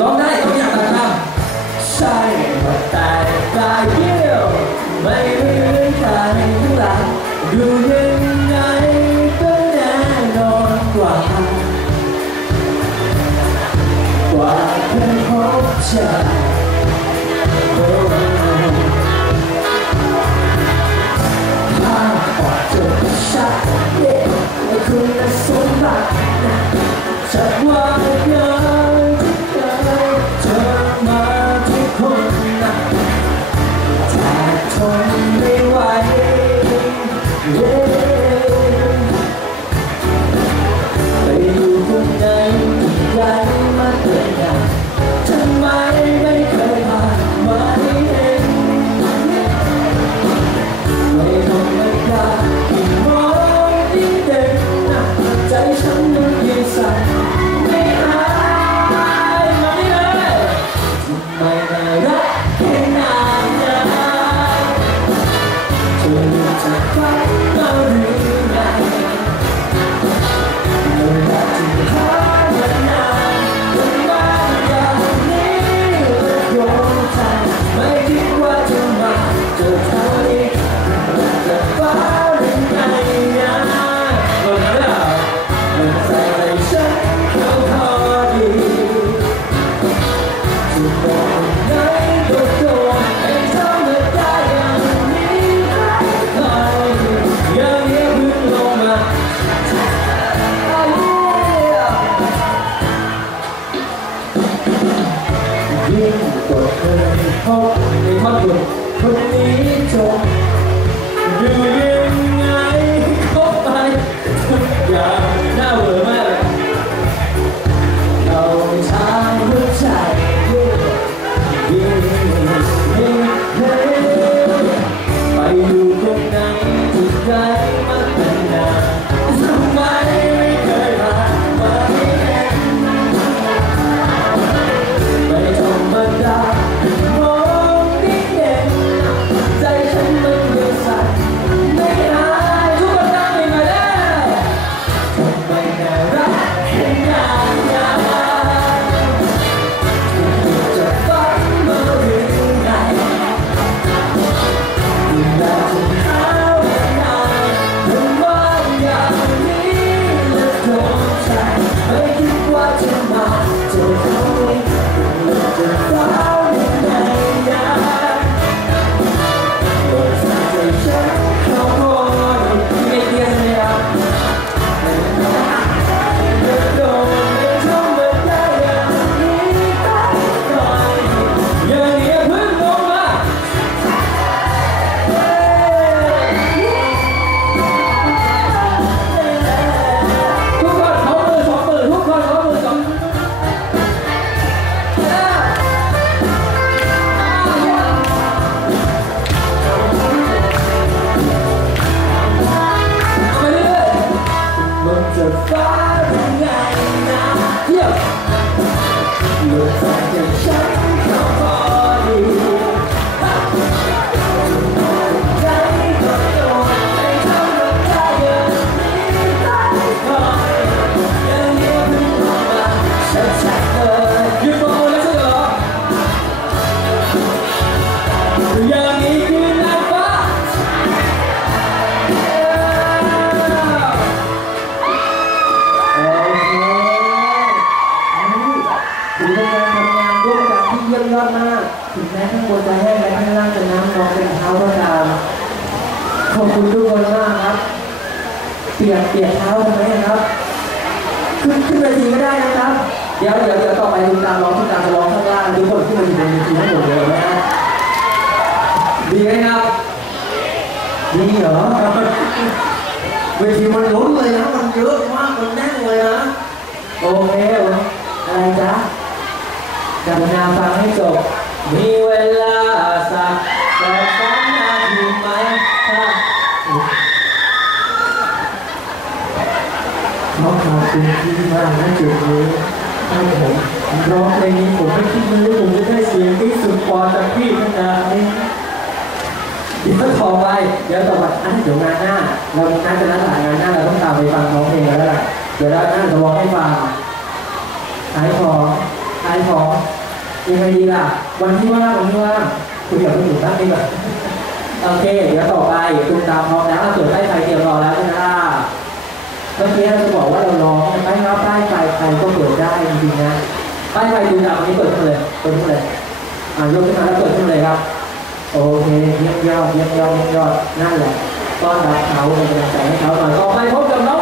ร้องได้ต้องอยากตัดตาม ยอดมากถึงแม้ข้างบนจะแห้งและข้างล่างจะน้ำนองเป็นเท้าก็ตามขอบคุณทุกคนมากครับ เปียกเปียกเท้าทำไมครับ ขึ้นขึ้นเวทีก็ได้นะครับ เดี๋ยวเดี๋ยวเดี๋ยวต่อไปคุณตามร้องคุณตามจะร้องข้างล่างทุกคนขึ้นมาอยู่บนเวทีทั้งหมดเลยนะฮะดีไหมครับดีเหรอเวทีมันล้นเลยนะมันเยอะมากมันแน่นเลยนะโอเคอะไรจ๊ะ กรุณาฟังให้จบ มีเวลาสักสองสามนาทีไหมถ้าขอขอบคุณที่มากนะจุดนี้ให้ผมร้องเพลงนี้ผมไม่คิดเลยว่าผมจะได้เสียงที่สุดปอดจากพี่ขนาดนี้เดี๋ยวต่อไปเดี๋ยวต่อไปอะเดี๋ยวงานหน้า เราน่าจะนัดหลายงานหน้าเราต้องตามไปฟังร้องเพลงแล้วล่ะเดี๋ยวเราหน้าจะร้องให้ฟังขายของขายของ ยังไงดีล่ะ วันที่ว่างวันที่ว่างคุยกับคุณหนูบ้างดีกว่าโอเค เดี๋ยวต่อไปคุณตามพร้อมแล้วอะเปิดป้ไฟเตรียมรอแล้วใช่ไหมล่ะเมื่อกี้เราจะบอกว่าเราร้องไม่รับป้ไฟใครก็เปิดได้จริงๆนะป้ไฟดูดาววันนี้เปิดขึ้นเลยเปิดขึ้นเลยอ่ายกขึ้นมาแล้วเปิดขึ้นเลยครับ โอเคเยี่ยมยอดเยี่ยมยอดเยี่ยมยอดนั่นแหละต้อนรับเขาเป็นกำลังใจให้เขาหน่อยต่อไปพบกับน้อง